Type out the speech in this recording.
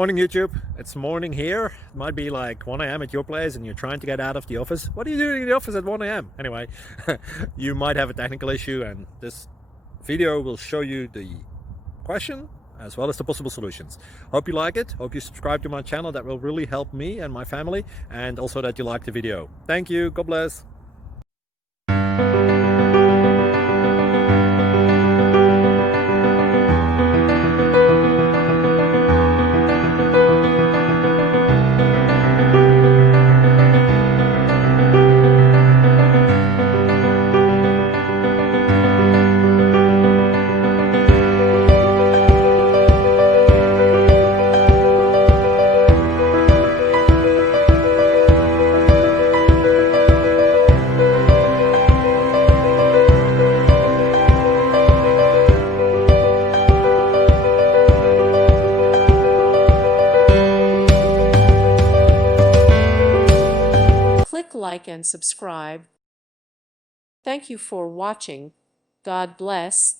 Morning YouTube, it's morning here. It might be like 1 a.m. at your place and you're trying to get out of the office. What are you doing in the office at 1 a.m? Anyway, you might have a technical issue and this video will show you the question as well as the possible solutions. Hope you like it, hope you subscribe to my channel. That will really help me and my family, and also that you like the video. Thank you, God bless. Click like and subscribe. Thank you for watching. God bless.